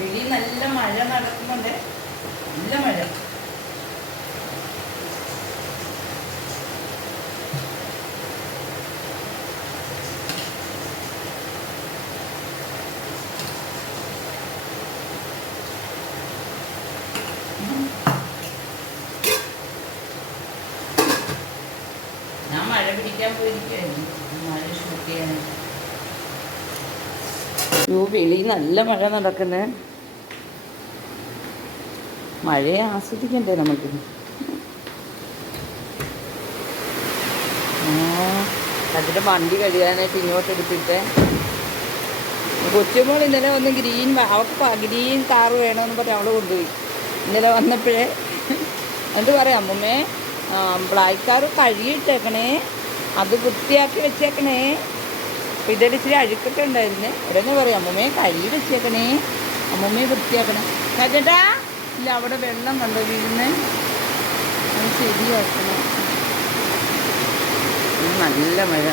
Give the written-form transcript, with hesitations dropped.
വെളി നല്ല മഴ നടക്കുന്നുണ്ട്, നല്ല മഴ. ഞാൻ മഴ പിടിക്കാൻ പോയിരിക്കുകയായിരുന്നു, മഴ ഷൂട്ട് ചെയ്യാൻ. വെളി നല്ല മഴ നടക്കുന്നത്, മഴയെ ആസ്വദിക്കണ്ടേ നമുക്ക്. അതിൻ്റെ വണ്ടി കഴുകാനായിട്ട് ഇങ്ങോട്ട് എടുത്തിട്ട് കൊച്ചുമോൾ ഇന്നലെ ഒന്ന് അവൾക്ക് ഗ്രീൻ കാറ് വേണമെന്ന് പറഞ്ഞ് അവൾ കൊണ്ടുപോയി. ഇന്നലെ വന്നപ്പോഴേ എന്നിട്ട് പറയാം, അമ്മമ്മേ ബ്ലാക്ക് കാറ് കഴുകിയിട്ടേക്കണേ, അത് വൃത്തിയാക്കി വെച്ചേക്കണേ. അപ്പോൾ ഇതിൽ ഇച്ചിരി അഴുക്കൊക്കെ ഉണ്ടായിരുന്നേ. ഉടനെ പറയാം, അമ്മമ്മയെ കഴുകി വെച്ചേക്കണേ, അമ്മമ്മയെ വൃത്തിയാക്കണേ. കേട്ടാ ഇല്ല, അവിടെ വെള്ളം കണ്ടോ വീഴുന്നേ, അത് ശരിയാക്കണം. നല്ല മഴ.